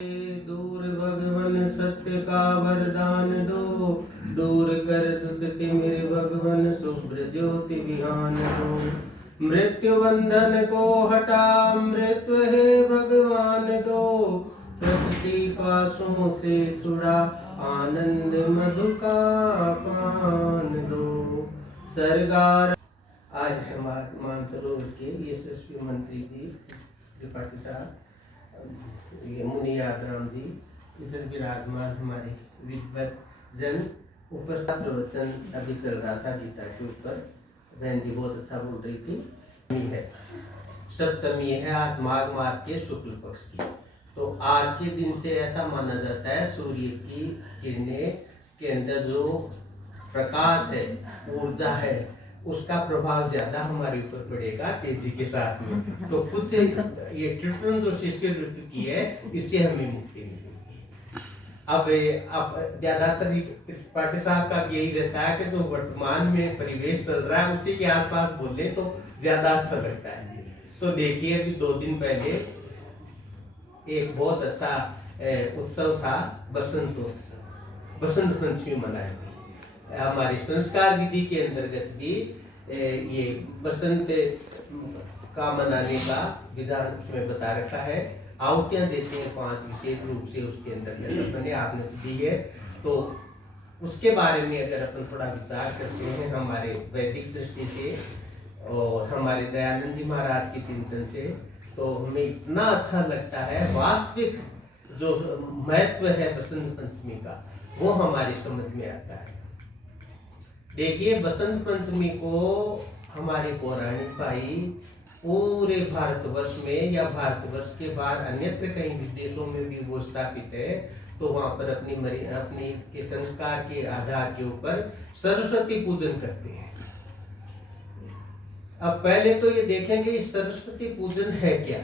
दूर भगवन सत्य का वरदान दो, दूर कर दुख मेरे भगवन शुभ्र ज्योति विहान दो। मृत्यु बंधन को हटा मृत्यु है भगवान दो, प्रकृति पासों से छुड़ा आनंद मधु का पान दो। सरगार आज हमारे मानसरोवर के यशस्वी मंत्री जी त्रिपाठी साहब, ये मुनि यादराम जी इधर विराजमान हमारे विद्वत जन उपस्थित प्रवचन अभी चल रहा था गीता के ऊपर। बहन जी बहुत अच्छा बोल रही थी। है सप्तमी है आज माघ मास के शुक्ल पक्ष की। तो आज के दिन से ऐसा माना जाता है सूर्य की किरणें के अंदर जो प्रकाश है, ऊर्जा है, उसका प्रभाव ज्यादा हमारे ऊपर पड़ेगा तेजी के साथ में। तो खुद से ये कीर्तन जो शिष्य वृत्ति की है, इससे हमें मुक्ति मिलेगी। अब ज्यादातर पाठी साहब का यही रहता है कि जो वर्तमान में परिवेश चल रहा है उसी के आसपास बोले तो ज्यादा अच्छा लगता है। तो देखिए अभी 2 दिन पहले एक बहुत अच्छा उत्सव था, बसंतोत्सव, बसंत पंचमी मनाई गई। हमारी संस्कार विधि के अंतर्गत भी ये बसंत का मनाने का विधान उसमें बता रखा है। आहुतियां देते हैं 5 विशेष रूप से उसके अंतर्गत अपने आपने दी है। तो उसके बारे में अगर अपन थोड़ा विचार करते हैं हमारे वैदिक दृष्टि से और हमारे दयानंद जी महाराज के चिंतन से, तो हमें इतना अच्छा लगता है। वास्तविक जो महत्व है बसंत पंचमी का वो हमारी समझ में आता है। देखिए बसंत पंचमी को हमारे पौराणिक भाई पूरे भारतवर्ष में या भारतवर्ष के बाहर अन्यत्र कई विदेशों में भी वो स्थापित है। तो वहां पर अपनी के संस्कार के आधार के ऊपर सरस्वती पूजन करते हैं। अब पहले तो ये देखेंगे सरस्वती पूजन है क्या।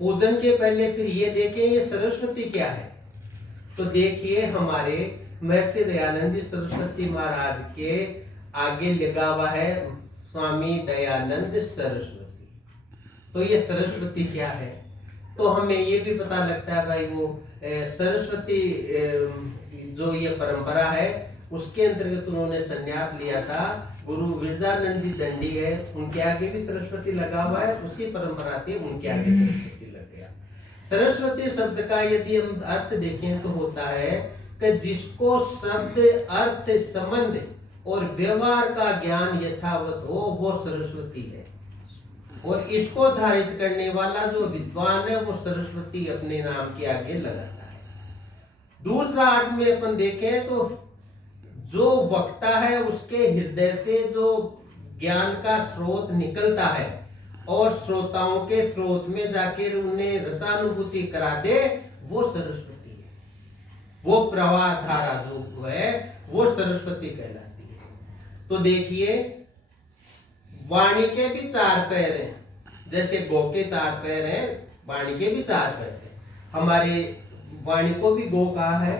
पूजन के पहले फिर ये देखें ये सरस्वती क्या है। तो देखिए हमारे महर्षि दयानंद जी सरस्वती महाराज के आगे लिखा हुआ है स्वामी दयानंद सरस्वती। तो ये सरस्वती क्या है, तो हमें ये भी पता लगता है भाई वो सरस्वती जो ये परंपरा है उसके अंतर्गत उन्होंने संन्यास लिया था। गुरु विरजानंद जी दंडी है, उनके आगे भी सरस्वती लगा हुआ है, उसी परंपरा से उनके आगे सरस्वती लग गया। सरस्वती शब्द का यदि हम अर्थ देखें तो होता है कि जिसको शब्द अर्थ संबंध और व्यवहार का ज्ञान यथावत हो वो सरस्वती है। और इसको धारित करने वाला जो विद्वान है वो सरस्वती अपने नाम के आगे लगाता है। दूसरा अर्थ में अपन देखें तो जो वक्ता है उसके हृदय से जो ज्ञान का स्रोत निकलता है और श्रोताओं के स्रोत में जाकर उन्हें रसानुभूति करा दे वो सरस्वती है। वो प्रवाह धारा जो है वो सरस्वती कहलाती है। तो देखिए वाणी के भी 4 पैर हैं, जैसे गौ के 4 पैर हैं, वाणी के भी 4 पैर हैं। हमारे वाणी को भी गौ कहा है।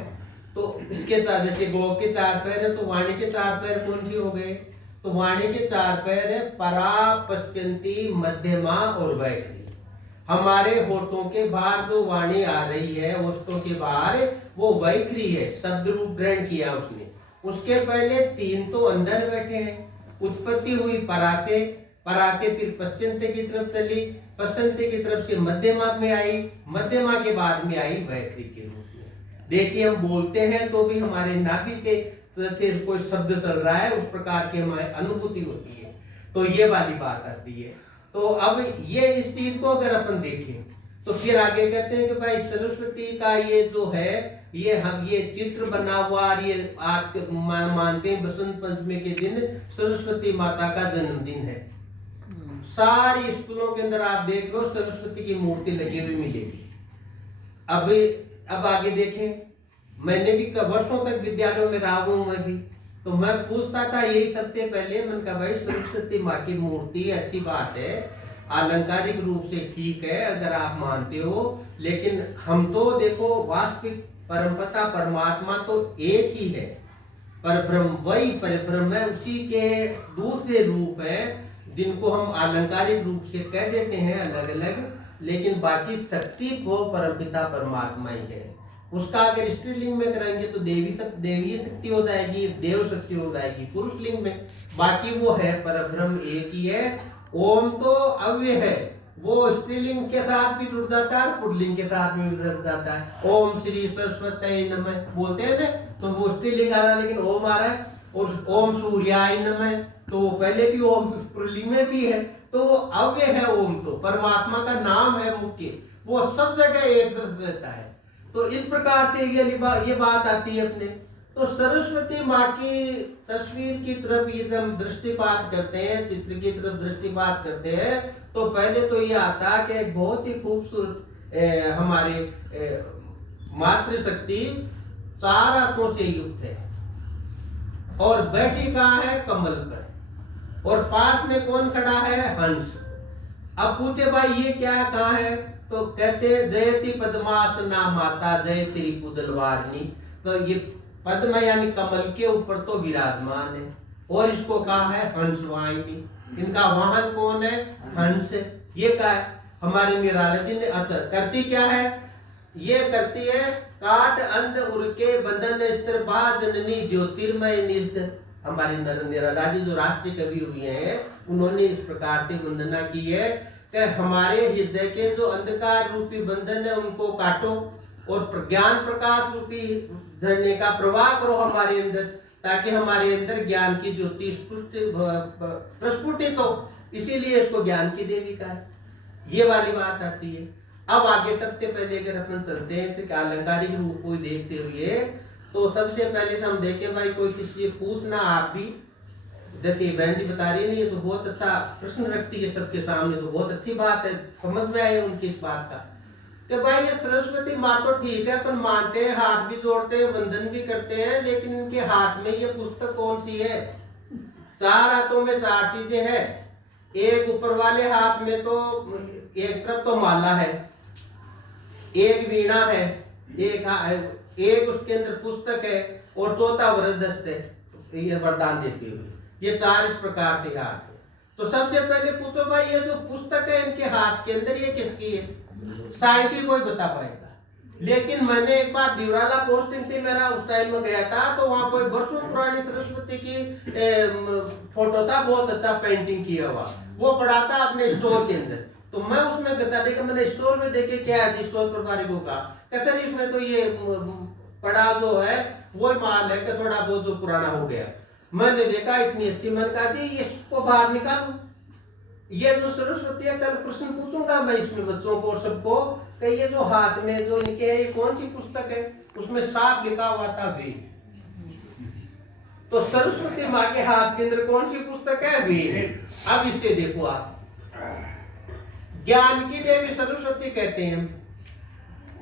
तो इसके साथ जैसे गौ के 4 पैर है तो वाणी के 4 पैर कौन सी हो गए। तो वाणी के 4 पैर है परा, पश्यंती, मध्यमा और वैखरी। हमारे होठों के बाहर जो वाणी आ रही है होठों के बाहर वो वैखरी है, शब्द रूप ग्रहण किया उसने। उसके पहले 3 तो अंदर बैठे हैं। उत्पत्ति हुई पराते, पराते फिर पश्चिमते की तरफ चली, पश्चिमते की तरफ से मध्यमा में आई, मध्यमा के बाद में आई वैखरी के रूप में। देखिए हम बोलते हैं तो भी हमारे नाभि से कोई शब्द चल रहा है, उस प्रकार की हमारी अनुभूति होती है। तो ये वाली बात आती है। तो अब ये इस चीज को अगर अपन देखें तो फिर आगे कहते हैं कि भाई सरस्वती का ये जो है ये हम ये चित्र बना हुआ और ये आज मानते हैं बसंत पंचमी के दिन सरस्वती माता का जन्मदिन है। सारी स्कूलों के अंदर आप देख लो सरस्वती की मूर्ति लगी हुई मिलेगी। अब आगे देखें, मैंने भी वर्षों तक विद्यालयों में रहा हूं मैं भी, तो मैं पूछता था यही सबसे पहले। मैंने कहा भाई सरस्वती माँ की मूर्ति अच्छी बात है, आलंकारिक रूप से ठीक है अगर आप मानते हो, लेकिन हम तो देखो वास्तविक परमपिता परमात्मा तो एक ही है, परब्रह्म वही परब्रह्म है, उसी के दूसरे रूप है जिनको हम आलंकारिक रूप से कह देते हैं अलग अलग। लेकिन बाकी शक्ति वो परमपिता परमात्मा ही है। उसका अगर स्त्रीलिंग में कराएंगे तो देवी शक्ति हो जाएगी, देव शक्ति हो जाएगी पुरुष लिंग में। बाकी वो है परब्रह्म एक ही है। ओम तो अव्यय है, वो स्त्रीलिंग के साथ भी जुड़ जाता है, पुल्लिंग के साथ भी जुड़ जाता है। ओम श्री सरस्वती नमः बोलते हैं ना, तो वो स्त्रीलिंग आ रहा है, लेकिन ओम आ रहा है। और ओम सूर्याय नमः, तो वो पहले भी ओम पुल्लिंग में भी है, तो वो अव्यय है। ओम तो परमात्मा का नाम है मुख्य, वो सब जगह एक तरफ रहता है। तो इस प्रकार से ये बात आती है अपने। तो सरस्वती माँ की तस्वीर की तरफ यदि हम दृष्टिपात करते हैं, चित्र की तरफ दृष्टिपात करते हैं, तो पहले तो ये आता है कि एक बहुत ही खूबसूरत हमारे मातृशक्ति 4 हाथों से युक्त है और बैठी कहाँ है? कमल पर। और पास में कौन खड़ा है? हंस। अब पूछे भाई ये क्या है, कहाँ है? तो कहते जयति पद्मासना माता जयति रिपुदलवारिणी। तो ये पद्म यानी कमल के ऊपर तो विराजमान है, और इसको कहा है हंसवाहिनी। इनका वाहन कौन है? हंस। ये क्या है? हमारे निराला जी ने अच्छा करती क्या है? ये करती है काट अंड उरके बंधन स्त्र बा जननी ज्योतिर्मय निर्स। हमारे निराला जी जो राष्ट्रीय कवि हुए हैं, उन्होंने इस प्रकार से वंदना की है कि हमारे हृदय के जो अंधकार रूपी बंधन है उनको काटो, और ज्ञान प्रकाश रूपी झरने का प्रवाह करो हमारे अंदर, ताकि हमारे अंदर ज्ञान की ज्योति प्रस्फुटित हो। इसीलिए इसको ज्ञान की देवी का है। ये वाली बात आती है। अब आगे सबसे पहले अगर अपन चलते हैं तो अलंकारिक रूप को देखते हुए, तो सबसे पहले हम देखें भाई कोई किसी से पूछना, आप भी जैसे बहन जी बता रही नहीं है तो बहुत अच्छा प्रश्न रखती है सबके सामने, तो बहुत अच्छी बात है, समझ में आए उनकी इस बात का कि भाई ये सरस्वती माँ तो ठीक है, अपन मानते हैं, हाथ भी जोड़ते हैं, वंदन भी करते हैं, लेकिन इनके हाथ में ये पुस्तक कौन सी है? 4 हाथों में 4 चीजें हैं। एक ऊपर वाले हाथ में तो एक तरफ तो माला है, एक वीणा है, एक उसके अंदर पुस्तक है, और चौथा वरदस्त है, ये वरदान देते हुए। ये 4 इस प्रकार के हाथ है। तो सबसे पहले पूछो भाई ये जो पुस्तक है इनके हाथ के अंदर ये किसकी है? शायद ही कोई बता पाएगा। लेकिन मैंने एक बार दिवराला पोस्टिंग थी मेरा, उस टाइम में गया था, तो वहां कोई वर्षों पुरानी सरस्वती की फोटो था, बहुत अच्छा पेंटिंग किया हुआ, वो पड़ा था अपने स्टोर के अंदर। तो मैं उसमें गया, देखा मैंने स्टोर में देखे क्या है, स्टोर प्रभारी को कहा कहते इसमें तो ये पड़ा जो है वो माल है कि थोड़ा बहुत जो पुराना हो गया। मैंने देखा इतनी अच्छी, मैंने कहा जी इसको बाहर निकालो, ये जो सरस्वती है, कल प्रश्न पूछूंगा मैं इसमें बच्चों को और सबको कि ये जो हाथ में जो इनके है ये कौन सी पुस्तक है? उसमें साफ लिखा हुआ था वेद। तो सरस्वती माँ के हाथ के अंदर कौन सी पुस्तक है? वेद। अब इससे देखो आप, ज्ञान की देवी सरस्वती कहते हैं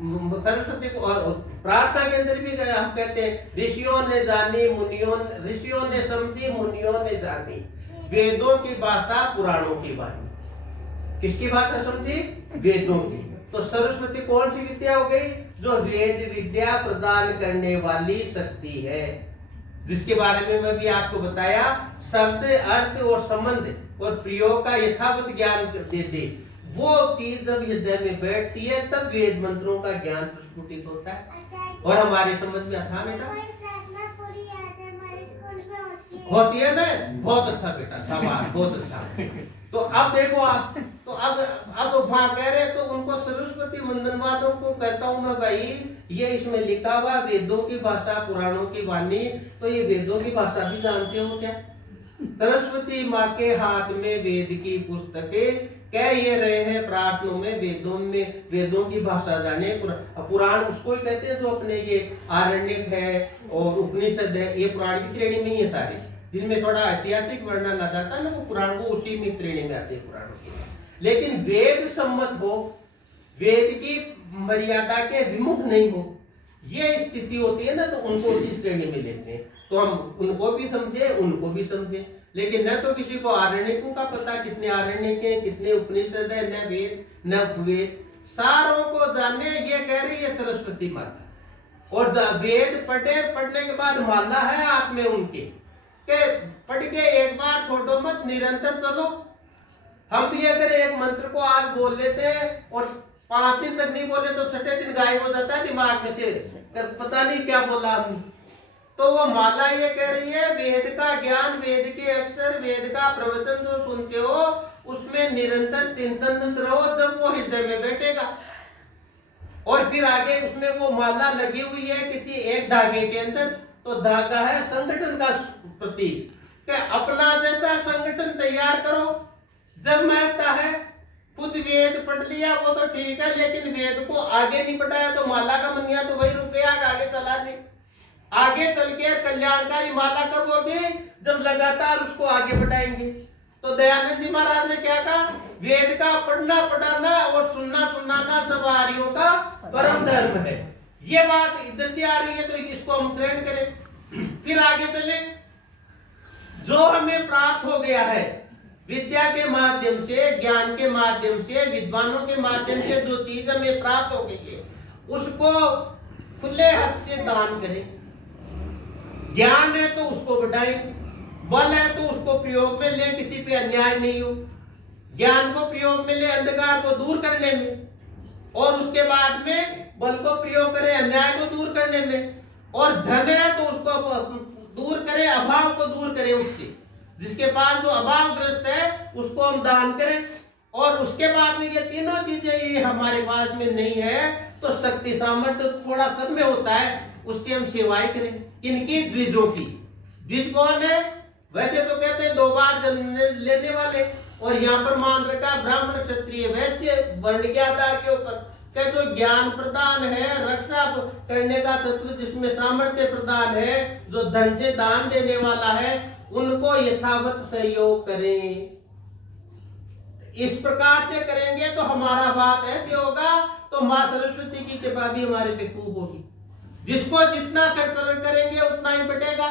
सरस्वती को, और प्रार्थना के अंदर भी हम कहते हैं ऋषियों ने जानी ऋषियों ने समझी मुनियों ने जानी, वेदों की भाषा पुराणों की वाणी। किसकी भाषा समझी? वेदों की। तो सरस्वती कौन सी विद्या हो गई? जो वेद विद्या प्रदान करने वाली शक्ति है, जिसके बारे में मैं भी आपको बताया, शब्द अर्थ और संबंध और प्रयोग का यथावत ज्ञान देते। वो चीज जब हृदय में बैठती है तब वेद मंत्रों का ज्ञान प्रस्फुटित होता है और हमारे समझ में आता है। बेटा होती है ना? बहुत अच्छा बेटा, शाबाश, बहुत अच्छा। तो अब देखो आप, तो अब वहां कह रहे तो उनको सरस्वती वंदन वालों को कहता हूं मैं भाई, ये इसमें लिखा हुआ वेदों की भाषा पुराणों की वाणी, तो ये वेदों की भाषा भी जानते हो क्या? सरस्वती माँ के हाथ में वेद की पुस्तकें कह ये रहे हैं प्रार्थनों में वेदों की भाषा जाने। पुराण उसको ही कहते हैं जो अपने ये आरण्यक है और उपनिषद है, ये पुराण की श्रेणी में ही है सारे, जिनमें थोड़ा ऐतिहासिक वर्णन आ जाता है ना, वो पुराण को उसी में श्रेणी में आते हैं पुराणों की। लेकिन वेद सम्मत हो, वेद की मर्यादा के विमुख नहीं हो, ये स्थिति होती है ना, तो उनको उसी श्रेणी में लेते हैं। तो हम उनको भी समझे, उनको भी समझे, लेकिन न तो किसी को आरण्यकों का पता, कितने आरण्यक हैं, कितने उपनिषद है, न वेद न उपवेद, सारों को जाने। ये कह रही है सरस्वती माता। और वेद पढ़ने के बाद माला है हाथ में उनके, के पढ़ के एक बार छोड़ो मत, निरंतर चलो। हम भी अगर एक मंत्र को आज बोल लेते हैं और 5 दिन तक नहीं बोले तो छठे दिन गायब हो जाता है दिमाग में से, पता नहीं क्या बोला हमने। तो वो माला ये कह रही है वेद का ज्ञान, वेद के अक्षर, वेद का प्रवचन जो सुनते हो उसमें निरंतर चिंतन रहो, जब वो हृदय में बैठेगा। और फिर आगे उसमें वो माला लगी हुई है किसी एक धागे के अंदर, तो धागा है संगठन का प्रतीक, कि अपना जैसा संगठन तैयार करो। जब महत्ता है खुद वेद पढ़ लिया वो तो ठीक है, लेकिन वेद को आगे नहीं बढ़ाया तो माला का मनिया तो वही रुक गया, आगे चला नहीं। आगे चल के कल्याणकारी माला कब होगी, जब लगातार उसको आगे बढ़ाएंगे। तो दयानंद जी महाराज ने क्या कहा, वेद का पढ़ना पढ़ाना और सुनना सुनाना सब आर्यों का परम धर्म है। ये बात इधर से आ रही है तो इसको हम ग्रहण करें। फिर आगे चले, जो हमें प्राप्त हो गया है विद्या के माध्यम से, ज्ञान के माध्यम से, विद्वानों के माध्यम से जो चीज हमें प्राप्त हो गई है उसको खुले हाथ से दान करें। ज्ञान है तो उसको बढ़ाएं, बल है तो उसको प्रयोग में ले, किसी पे अन्याय नहीं हो। ज्ञान को प्रयोग में ले अंधकार को दूर करने में, और उसके बाद में बल को प्रयोग करें अन्याय को दूर करने में, और धन है तो उसको दूर करें, अभाव को दूर करें उससे। जिसके पास जो अभावग्रस्त है उसको हम दान करें। और उसके बाद में ये तीनों चीजें ये हमारे पास में नहीं है तो शक्ति सामर्थ्य थोड़ा सब में होता है, उससे हम सेवाएं करें। इनकी द्विजों की, द्विज कौन है, वैसे तो कहते हैं 2 बार जन्म लेने वाले, और यहाँ पर मान रखा ब्राह्मण क्षत्रिय वैश्य वर्ण के आधार के ऊपर, कि जो ज्ञान प्रदान है, रक्षा करने का तत्व जिसमें सामर्थ्य प्रदान है, जो धन से दान देने वाला है, उनको यथावत सहयोग करें। इस प्रकार से करेंगे तो हमारा बात ऐसे होगा तो मां सरस्वती की कृपा भी हमारे पे खूब होगी। जिसको जितना कर्तव्य करेंगे उतना ही बढ़ेगा।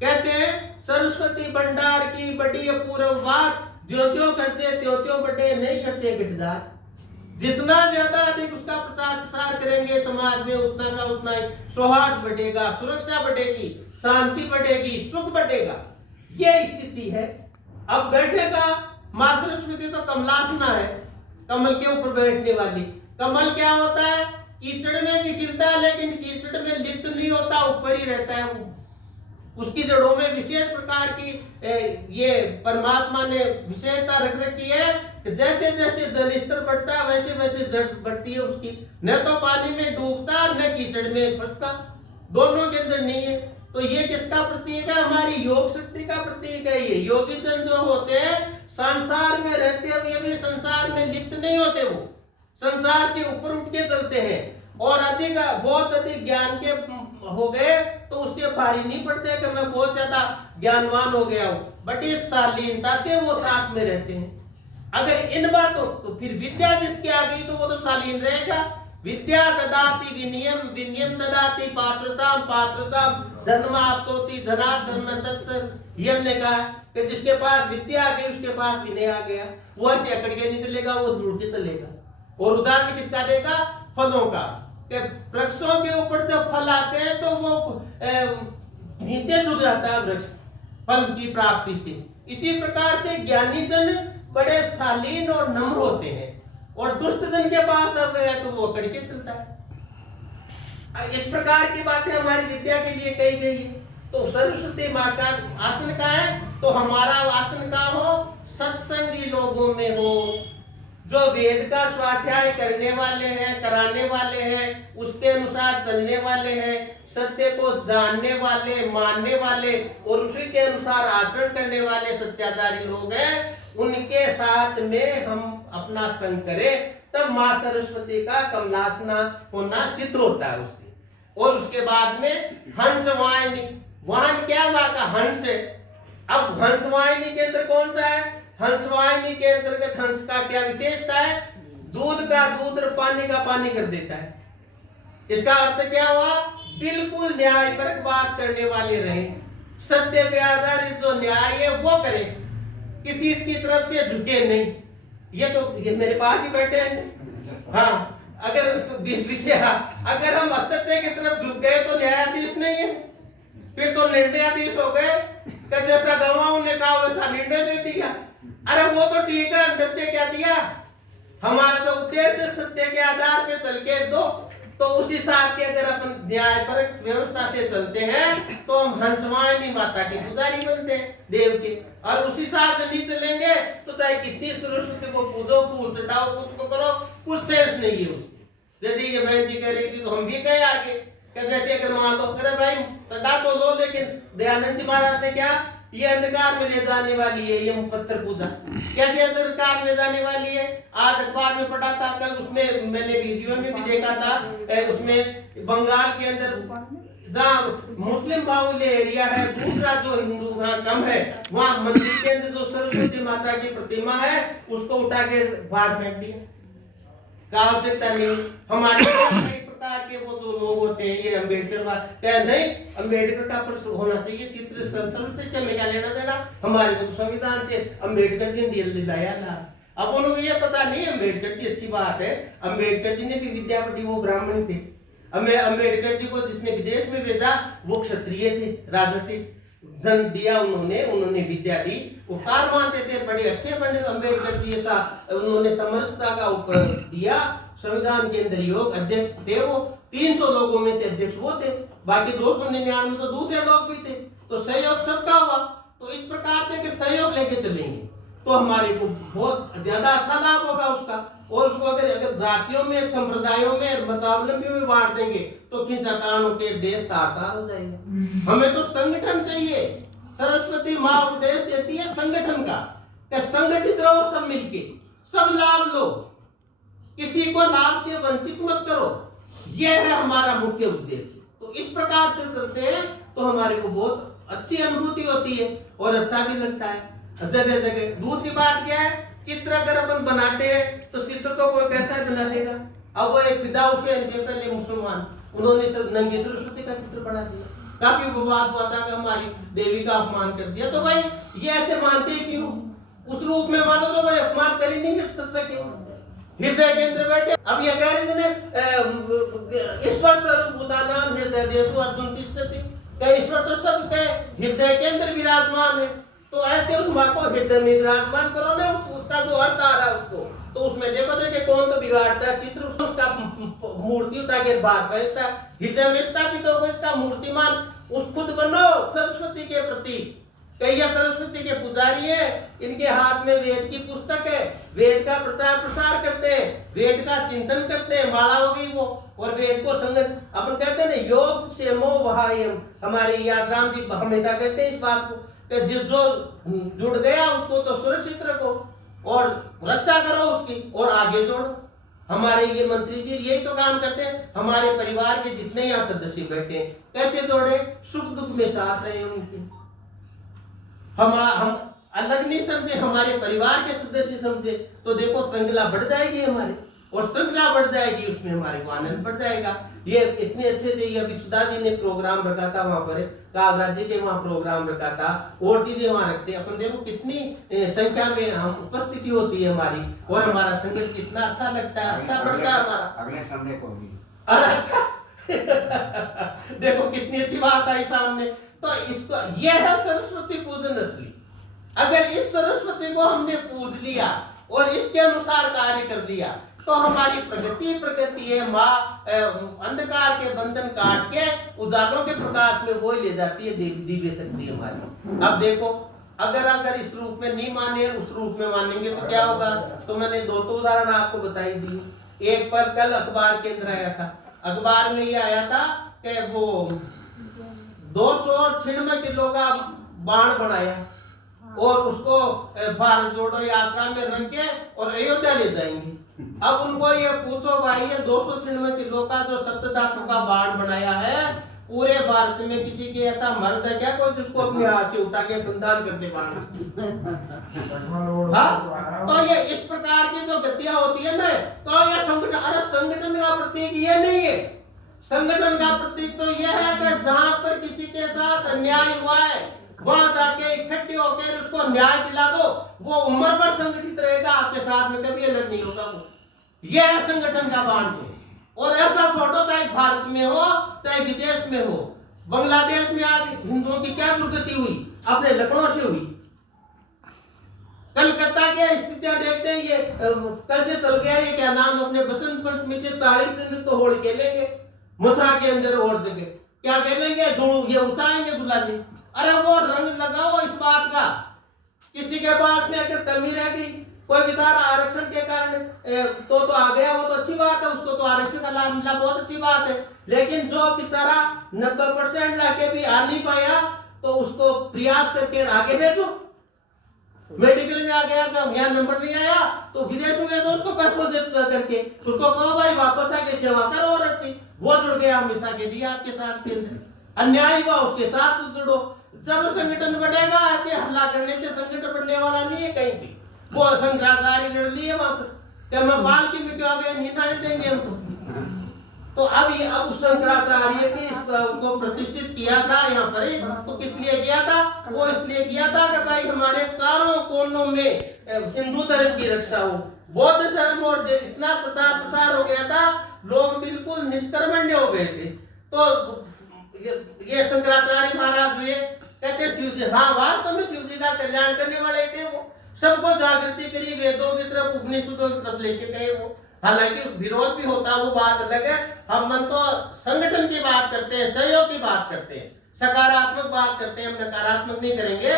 कहते हैं सरस्वती भंडार की बड़ी अपूर्व बात, जो त्यों खर्चे त्यों त्यों बढ़े, नहीं खर्चे घटदार। जितना ज्यादा अधिक उसका प्रचार प्रसार करेंगे समाज में उतना का उतना ही सौहार्द बढ़ेगा, सुरक्षा बढ़ेगी, शांति बढ़ेगी, सुख बढ़ेगा। ये स्थिति है। अब बैठेगा मां सरस्वती तो कमलासना है, कमल के ऊपर बैठने वाली। कमल क्या होता है, कीचड़ में भी गिरता है लेकिन कीचड़ में लिप्त नहीं होता, ऊपर ही रहता है वो। उसकी जड़ों में विशेष प्रकार की ये परमात्मा ने विशेषता रख रखी है कि जैसे जैसे जल स्तर बढ़ता है वैसे वैसे जड़ बढ़ती है उसकी। न तो पानी में डूबता न कीचड़ में फंसता, दोनों के अंदर नहीं है। तो ये किसका प्रतीक है, हमारी योग शक्ति का प्रतीक है। ये योगी जन जो होते हैं संसार में रहते हुए भी संसार में लिप्त नहीं होते, वो संसार के ऊपर उठ के चलते हैं। और अधिक बहुत अधिक ज्ञान के हो गए तो उससे भारी नहीं पड़ते कि मैं बहुत ज्यादा ज्ञानवान हो गया हूं, बट इस शालीनता के वो साथ में रहते हैं। अगर इन बातों तो फिर विद्या जिसके आ गई तो वो तो शालीन रहेगा। विद्या ददाति विनयम, विनयम ददाति पात्रताम, पात्रताम धर्माप्तोति, धनात् धर्म तत्सर्व। ये हमने कहा कि जिसके पास विद्या आ गई उसके पास विनय आ गया, वो ऐसे अकड़ के नहीं चलेगा, वो जुड़ के चलेगा। और उदाहरण किसका देगा, फलों का, कि वृक्षों के ऊपर जब फल आते हैं तो वो नीचे झुक जाता है वृक्ष फल की प्राप्ति से। इसी प्रकार से ज्ञानी जन बड़े शालीन और नम्र होते हैं, और दुष्ट जन के पास आ गया तो वो अकड़ के चलता है। इस प्रकार की बातें हमारी विद्या के लिए कही गई है। तो सरस्वती माँ का आसन का है, तो हमारा आसन का हो सत्संगी लोगों में हो, जो वेद का स्वाध्याय करने वाले हैं, कराने वाले हैं, उसके अनुसार चलने वाले हैं, सत्य को जानने वाले, मानने वाले और उसी के अनुसार आचरण करने वाले सत्याचारी लोग हैं। उनके साथ में हम अपना संग करें, तब मां सरस्वती का कमलासना होना सिद्ध होता है उससे। और उसके बाद में हंस वाहिनी, वाहन क्या मां का हंस है। अब हंस वाहिनी के अंदर कौन सा है, हंस वाहिनी के अंतर्गत हंस का क्या विशेषता है, दूध का दूध और पानी का पानी कर देता है। इसका अर्थ क्या हुआ, बिल्कुल न्यायपरक बात करने वाले रहे, सत्य पे आधारित जो न्याय है वो करें, किसी की तरफ से झुके नहीं। ये तो ये मेरे पास ही बैठे हैं। हाँ, अगर विषय अगर हम असत्य की तरफ झुक गए तो न्यायाधीश नहीं है, फिर तो निर्णयाधीश हो गए। कि जैसा गवाहों ने कहा वैसा निर्णय दे दिया। अरे वो तो ठीक है, अंदर से क्या दिया? हमारा तो उद्देश्य सत्य के आधार पे चल के दो, तो उस हिसाब के अगर अपन न्यायपरक व्यवस्था से चलते हैं तो हम हंसवाहिनी माता के पुजारी बनते हैं देव के, और उस हिसाब से नहीं चलेंगे तो चाहे कितनी सरस्वती को पूजो, फूल चटाओ, कुछ को करो, कुछ सेंस नहीं है उसकी। जैसे ये बहन जी कह रही थी तो हम भी कहे आगे कि जैसे अगर मान लो अरे भाई चटा तो लो, लेकिन दयानंद जी महाराज ने क्या, ये अंधकार में ले जाने वाली है ये पत्थर पूजा, कैसे अंधकार में जाने वाली है? आज अखबार में पढ़ा था, कल उसमें मैंने वीडियो में भी देखा था, उसमें बंगाल के अंदर जहाँ मुस्लिम बाहुल्य एरिया है, दूसरा जो हिंदू वहाँ कम है, वहाँ मंदिर के अंदर जो सरस्वती माता की प्रतिमा है उसको उठा के बाहर फेंक दिया। का आवश्यकता नहीं। हमारे कई प्रकार के वो जो लोग होते हैं, ये अम्बेडकर क्या नहीं, अम्बेडकर का प्रश्न होना चाहिए चित्र सरस्वती से हमें क्या लेना देना? हमारे को तो संविधान से अम्बेडकर जी ने दिलाया ला। अब उनको ये पता नहीं, अम्बेडकर जी अच्छी बात है, अम्बेडकर जी ने भी विद्या पढ़ी, वो ब्राह्मण थे। अम्बेडकर जी को जिसने विदेश में भेजा वो क्षत्रिय थे, राजनीतिक धन दिया उन्होंने विद्या दी, उपकार मानते थे, बड़े अच्छे पंडित अम्बेडकर जी। ऐसा उन्होंने समरसता का ऊपर दिया, संविधान के अंदर योग अध्यक्ष थे वो, 300 लोगों में से अध्यक्ष वो थे, बाकी 299 तो दूसरे लोग भी थे, तो सहयोग सबका हुआ। तो इस प्रकार से सहयोग लेके चलेंगे तो हमारे को बहुत ज्यादा अच्छा लाभ होगा उसका। और उसको अगर जातियों में, संप्रदायों में, मतावलंबियों में बांट देंगे तो खींचातान होकर देश तार हो जाएगा। हमें तो संगठन चाहिए। सरस्वती माँ उपदेश देती है संगठन का, कि संगठित रहो, सब मिलके, सब लाभ लो, किसी को लाभ से वंचित मत करो। यह है हमारा मुख्य उद्देश्य। तो इस प्रकार से चलते हैं तो हमारे को बहुत अच्छी अनुभूति होती है और अच्छा भी लगता है जगह जगह। दूसरी बात क्या है, चित्र अगर अपन बनाते हैं तो चित्र तो कोई कैसा बना देगा। अब वो एक फिदा हुसैन थे पहले मुसलमान, उन्होंने तो नंगी सरस्वती का चित्र बना दिया, काफी विवाद हुआ था कि हमारी देवी का अपमान कर दिया। तो भाई ये ऐसे मानते हैं क्यों? उस रूप में मानो तो भाई अपमान कर ही नहीं कर सके, हृदय के अंदर बैठे। अब ये कह रहे थे ईश्वर स्वरूप नाम हृदय देशु अर्जुन तिष्ठति, ईश्वर तो सब के हृदय के अंदर विराजमान है। तो ऐसे उस माँ को हृदय में विराजमान करो ना, उसका जो अर्थ आ रहा है उसको, तो उसमें देखो देखिए कौन तो बिगाड़ता है चित्र, उसका मूर्ति उठा के बाहर फेंकता है। हृदय में स्थापित होगा इसका मूर्तिमान, उस खुद बनो सरस्वती के प्रति। कई सरस्वती के पुजारी है, इनके हाथ में वेद की पुस्तक है, वेद का प्रचार प्रसार करते हैं, वेद का चिंतन करते हैं, माला हो गई वो, और वेद को संगत अपन कहते हैं ना, योग से मोह वहायम। हमारे यादराम जी हमेशा कहते हैं इस बात को, जो जुड़ गया उसको तो सुरक्षित रखो और रक्षा करो उसकी, और आगे जोड़ो। हमारे ये मंत्री जी यही तो काम करते हैं। हमारे परिवार के जितने यहाँ सदस्य बैठे हैं कैसे जोड़े, सुख दुख में साथ रहे उनके। हम अलग नहीं समझे, हमारे परिवार के सदस्य समझे, तो देखो श्रृंखला बढ़ जाएगी हमारी, और श्रृंखला बढ़ जाएगी उसमें हमारे को आनंद बढ़ जाएगा। ये इतने अच्छे थे, ये अभी सुधा जी ने प्रोग्राम रखा था वहां पर, कालराज जी के वहां प्रोग्राम रखा था, और चीजें वहां रखते हैं। अपन देखो कितनी संख्या में हम उपस्थिति होती है हमारी, और हमारा संगठन कितना अच्छा लगता है, अच्छा बढ़ता है हमारा। अगले संडे को भी अच्छा देखो कितनी अच्छी बात आई सामने। तो इसको, यह है सरस्वती पूजन असली। अगर इस सरस्वती को हमने पूज लिया और इसके अनुसार कार्य कर दिया तो हमारी प्रगति है। माँ अंधकार के बंधन काट के उजालों के प्रकाश में वो ले जाती है दिव्य शक्ति हमारी। अब देखो अगर इस रूप में नहीं माने, उस रूप में मानेंगे तो क्या होगा? तो मैंने दो उदाहरण आपको बताई दी। एक पर कल अखबार के अंदर आया था, अखबार में ये आया था कि वो 296 किलो का बाण बनाया और उसको भारत जोड़ो यात्रा में रख के और अयोध्या ले जाएंगे। अब उनको ये पूछो भाई, ये 296 किलो का जो सप्त धातु का बाण बनाया है, पूरे भारत में किसी के ऐसा मर्द है क्या कोई जिसको अपने हाथ से उठा के संधान करते बाण? हाँ? तो ये इस प्रकार की जो गतियां होती है ना, तो ये संगठन, अरे संगठन का प्रतीक ये नहीं है। संगठन का प्रतीक तो यह है कि जहां पर किसी के साथ अन्याय हुआ है वहां जाके इकट्ठे होकर उसको न्याय दिला दो, वो उम्र भर संगठित रहेगा आपके साथ में, कभी अलग नहीं होगा वो। यह है संगठन का बाण। और ऐसा छोड़ो, चाहे भारत में हो चाहे विदेश में हो, बांग्लादेश में आज हिंदुओं की क्या दुर्गति हुई, अपने लखनऊ से हुई। कलकत्ता के स्थितियां देखते हैं, ये कल से चल गया ये क्या नाम, अपने बसंत पंचमी से 40 दिन तो होली खेलेंगे मथुरा के अंदर और जगह, क्या कहेंगे ये उठाएंगे गुलाली। अरे वो रंग लगाओ इस बात का, किसी के पास में अगर कमी रह गई, कोई बेचारा आरक्षण के कारण तो आ गया, वो तो अच्छी बात है, उसको तो आरक्षण का लाभ मिला, बहुत अच्छी बात है। लेकिन जो बेचारा 90% लाके भी आ नहीं पाया, तो उसको प्रयास करके आगे भेजो। मेडिकल में आ गया था, यहाँ नंबर नहीं आया तो विदेश में भेजो उसको, प्रपोजिट करके उसको कहो भाई वापस आके सेवा करो और अच्छी। वो जुड़ गया हमेशा के लिए आपके साथ के अंदर, अन्याय हुआ उसके साथ जुड़ो। जब संगठन बढ़ेगा, ऐसे हल्ला करने से संगठन बढ़ने वाला नहीं है कहीं भी। वो शंकराचार्य लड़ लिए वहां पर, क्या मैं बाल की में क्यों आ गए, नींद आने देंगे हमको। तो अब उस शंकराचार्य के को प्रतिष्ठित किया था यहाँ पर, तो किस लिए किया था, वो इसलिए किया था कि भाई हमारे चारों कोनों में हिंदू धर्म की रक्षा हो। बौद्ध धर्म और इतना प्रचार प्रसार हो गया था, लोग बिल्कुल निष्कर्मण्य हो गए थे। तो ये शंकराचार्य महाराज हुए, कहते शिव जी, हाँ वास्तव में शिव जी का कल्याण करने वाले थे वो, सबको जागृति करी, वेदों की तरफ उपनिषदों की तरफ लेके गए वो। हालांकि विरोध भी होता, वो बात अलग है। हम मन तो संगठन की बात करते हैं, सहयोग की बात करते हैं, सकारात्मक बात करते हैं, हम नकारात्मक नहीं करेंगे।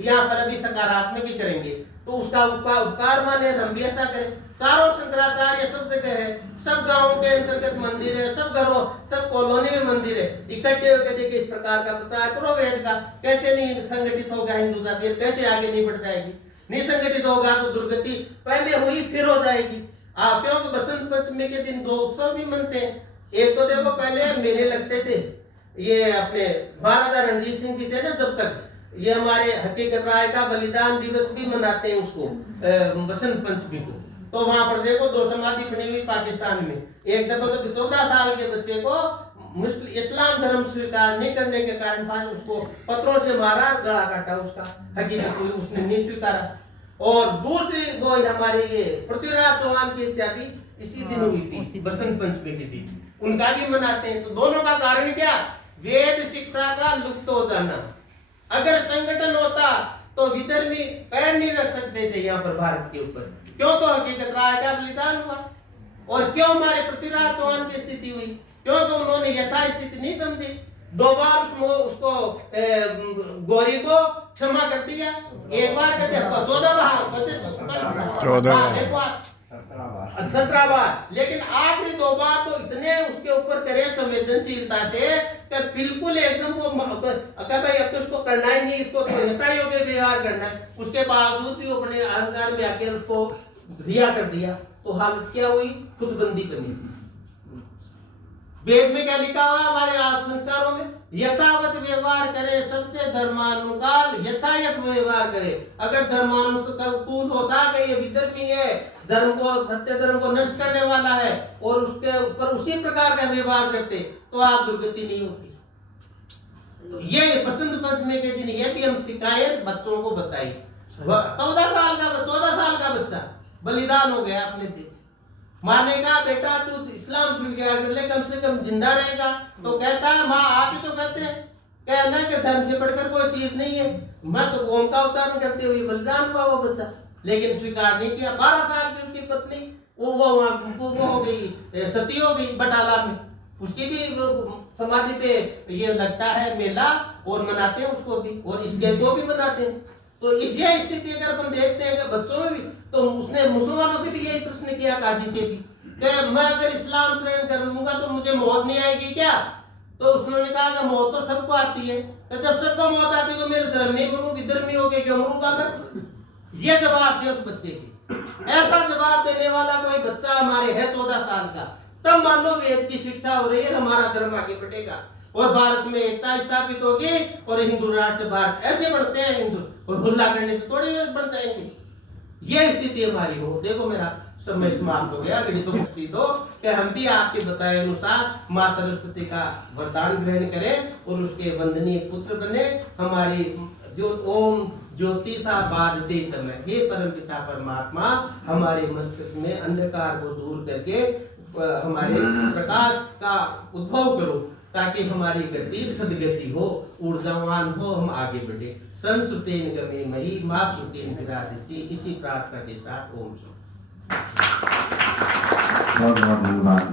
यहाँ पर अभी सकारात्मक ही करेंगे, तो उसका उपकार माने हम भी ऐसा करें। चारों शंकराचार्य सब जगह है, सब गांवों के अंतर्गत मंदिर है, सब घरों सब कॉलोनी में मंदिर है, इकट्ठे होकर देखिए इस प्रकार का प्रचार करो वेद का। कैसे नहीं संगठित होगा हिंदू जाति, कैसे आगे नहीं बढ़ जाएगी, नहीं संगठित होगा तो दुर्गति पहले हुई फिर हो जाएगी। क्योंकि बसंत पंचमी के दिन 2 उत्सव भी मनते हैं। एक तो देखो पहले मेले लगते थे, ये अपने महाराजा रणजीत सिंह जी थे ना, जब तक ये हमारे हकीकत राय का बलिदान दिवस भी मनाते हैं उसको बसंत पंचमी को। तो वहां पर देखो 2 समाधि बनी हुई पाकिस्तान में। एक दफा तो 14 साल के बच्चे को इस्लाम धर्म स्वीकार नहीं करने के कारण उसको पत्थरों से मारा, गला काटा उसका, हकीकत हुई उसने नहीं स्वीकारा। और दूसरी वो हमारे ये पृथ्वीराज चौहान की हत्या भी इसी दिन हुई थी, बसंत पंचमी के दिन, उनका भी मनाते हैं। तो दोनों का कारण क्या, वेद शिक्षा का लुप्त हो जाना। अगर संगठन होता तो विधर्मी पैर नहीं रख सकते थे यहाँ पर भारत के ऊपर। क्यों, तो हकीकत राय का बलिदान हुआ। और क्यों हमारे पृथ्वीराज चौहान की स्थिति हुई, क्योंकि उन्होंने यथा स्थिति नहीं समझी। 2 बार उसको गौरी को क्षमा कर दिया, एक बार कहते 17 बार, लेकिन आखिरी 2 बार तो इतने उसके ऊपर करे संवेदनशीलता से कि बिल्कुल एकदम वो भाई अब तो इसको करना ही नहीं, इसको तो नेता योग्य व्यवहार करना है। उसके बावजूद भी अपने अहंकार में आके उसको रिया कर दिया। तो हालत क्या हुई, खुदबंदी करनी। वेद में क्या लिखा हुआ हमारे संस्कारों में, यथावत व्यवहार करे सबसे धर्मानुकाल यथायथ व्यवहार करे। अगर धर्मानुकूल होता कि ये विधर्मी है, धर्म को सत्य धर्म को नष्ट करने वाला है, और उसके ऊपर उसी प्रकार का व्यवहार करते तो आप दुर्गति नहीं होती। तो ये बसंत पंचमी के दिन ये भी हम शिकायत बच्चों को बताई। 14 साल का बच्चा बलिदान हो गया अपने दिन, मारने का, बेटा तू इस्लाम स्वीकार कर ले, कम से कम जिंदा रहेगा। तो कहता है माँ आप ही तो कहते हैं कहना कि धर्म से बढ़कर कोई चीज नहीं है। मैं तो ओम का उच्चारण करते हुए बलिदान हुआ वो बच्चा, लेकिन स्वीकार नहीं किया। 12 साल की उसकी पत्नी वो हो गई, सती हो गई बटाला में। उसकी भी समाधि पे ये लगता है मेला, और मनाते हैं उसको भी, और इसके को भी मनाते हैं। तो ये स्थिति अगर अपन देखते हैं कि बच्चों में भी, तो उसने मुसलमानों से भी यही प्रश्न किया, काजी से भी, कि मैं अगर इस्लाम ग्रहण कर लूंगा तो मुझे मौत नहीं आएगी क्या? तो उन्होंने कहा कि मौत तो सबको आती है, तो जब सबको मौत आती है तो मेरे धर्म में मरूं, विधर्मी होके क्यों मरूंगा मैं? ये जवाब दे उस बच्चे की। ऐसा जवाब देने वाला कोई बच्चा हमारे है 14 साल का, तब मान लो वेद की शिक्षा हो रही है, हमारा धर्म आगे बढ़ेगा और भारत में एकता स्थापित होगी, और हिंदू राष्ट्र भारत ऐसे बढ़ते हैं हिंदू, और हुल्ला करने से थोड़ी बढ़ जाएंगे। ये स्थिति हमारी हो। देखो मेरा समय समाप्त हो गया, अगली तो मुक्ति दो कि हम भी आपके बताए अनुसार माँ सरस्वती का वरदान ग्रहण करें और उसके वंदनीय पुत्र बने। हमारी जो ओम ज्योति सा बाधते तमय, हे परम पिता परमात्मा, हमारे मस्तिष्क में अंधकार को दूर करके हमारे प्रकाश का उद्भव करो, ताकि हमारी गति सदगति हो, ऊर्जावान हो, हम आगे बढ़े। संस्कृतेन गमे मही मातृतेन विराजिसी। इसी प्रार्थना के साथ ओम शांति। बहुत बहुत धन्यवाद।